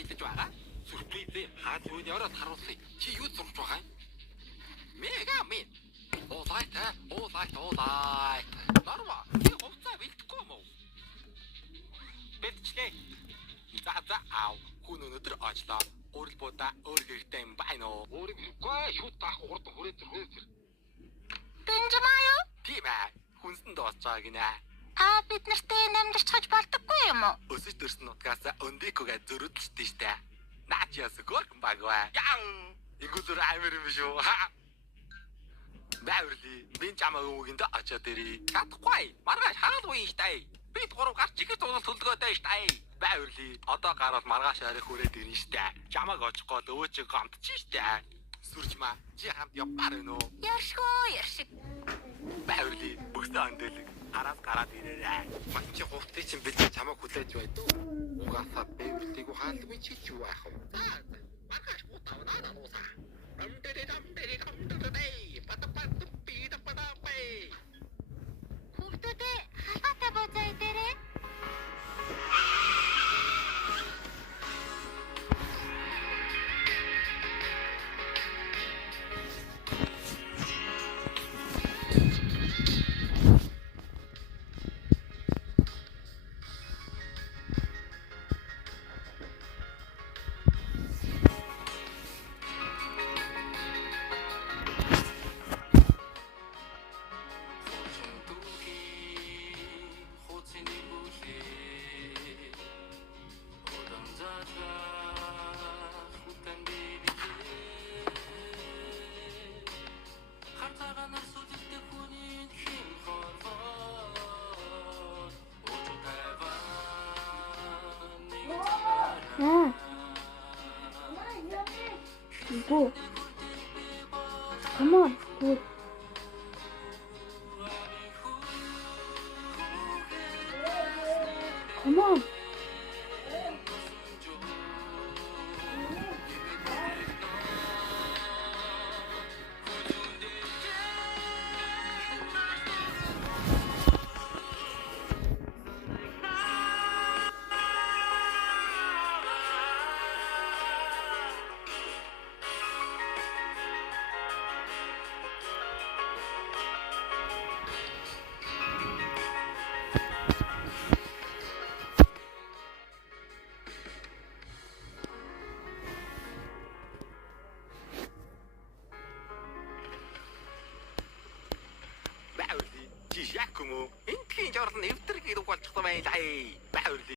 бэлдэж байгаа. Сүрпризээ хаалгууд ороод харуулъя. Чи юу зурж байгаа юм? Мега. Улайт. Нарва. Чи хувцас бэлдэхгүй юм уу? Бэлдчихлээ. За аав. Хүн өнөдөр очлоо. Урал буудаа өөр хэрэгтэй юм байна уу? Өөр юмгүй. Шууд таах урд хүрээ. Бенжмаа юу? Тийм ээ. Хүнсэн дуусч байгаа гинэ. Бид нартай намдарч болдоггүй юм уу? Өсөж төрсөн нутгаас өндикөгээ зөрөдөлтөө штэ. Наач яс гөргөн багваа. Яа. Игүүлэр амир юм шүү. Бааварли. Би чамаа өвгөнд очоод ирээ. Чадахгүй. Маргааш хаалгүй штэ. Бид гурав гарч ихэд тулгал төлгөөтэй штэ. Бааварли. Одоо гараад маргааш арай хүрээд ирнэ штэ. Чамааг очихгоо өөчөө гомдчих штэ. Сүрчмаа. Чи хамт явбаар вэ нөө? Яршиг. Бааварли. Бүсдээ өндөлөг. Гараад ирээрээ. Мачи хувцсыг чинь бэлдэж чамааг хүлээж байд. Угаасаа бэвэрлийг хаалгүй чи ч юу аах вэ? Маргааш утаа нуусаа. Хүүхдүүдээ халаатай бозоо идээрэй. Go. Come on, go. Come on. Бааварли. Чи яг юм уу? Энтхийн жорл нэвтрэг идэх болчихсон байлаа. Бааварли.